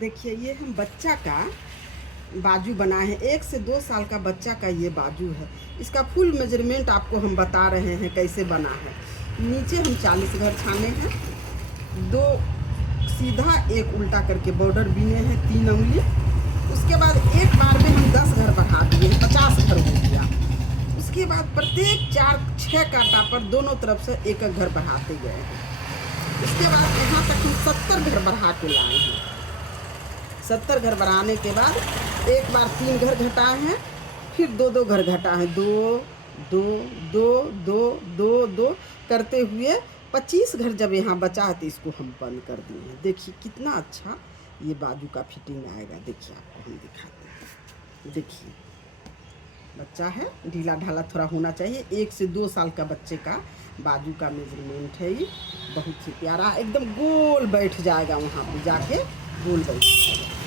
देखिए ये हम बच्चा का बाजू बनाए हैं, 1 से 2 साल का बच्चा का ये बाजू है। इसका फुल मेजरमेंट आपको हम बता रहे हैं कैसे बना है। नीचे हम 40 घर छाने हैं, 2 सीधा 1 उल्टा करके बॉर्डर बीने हैं 3 उंगली। उसके बाद एक बार में हम 10 घर बढ़ा दिए, 50 घर हो गया। उसके बाद प्रत्येक 4-6 कांटा पर दोनों तरफ से एक एक घर बढ़ाते गए हैं। उसके बाद यहाँ तक हम 70 घर बढ़ा के लाए हैं। 70 घर बढ़ाने के बाद एक बार 3 घर घटाए हैं, फिर 2-2 घर घटाए हैं, 2 2 2 2 2 2 करते हुए 25 घर जब यहाँ बचा है तो इसको हम बंद कर दिए हैं। देखिए कितना अच्छा ये बाजू का फिटिंग आएगा। देखिए आपको हम दिखाते हैं। देखिए बच्चा है, ढीला ढाला थोड़ा होना चाहिए। 1 से 2 साल का बच्चे का बाजू का मेजरमेंट है ये। बहुत ही प्यारा, एकदम गोल बैठ जाएगा, वहाँ पे जाके गोल बैठ जाएगा।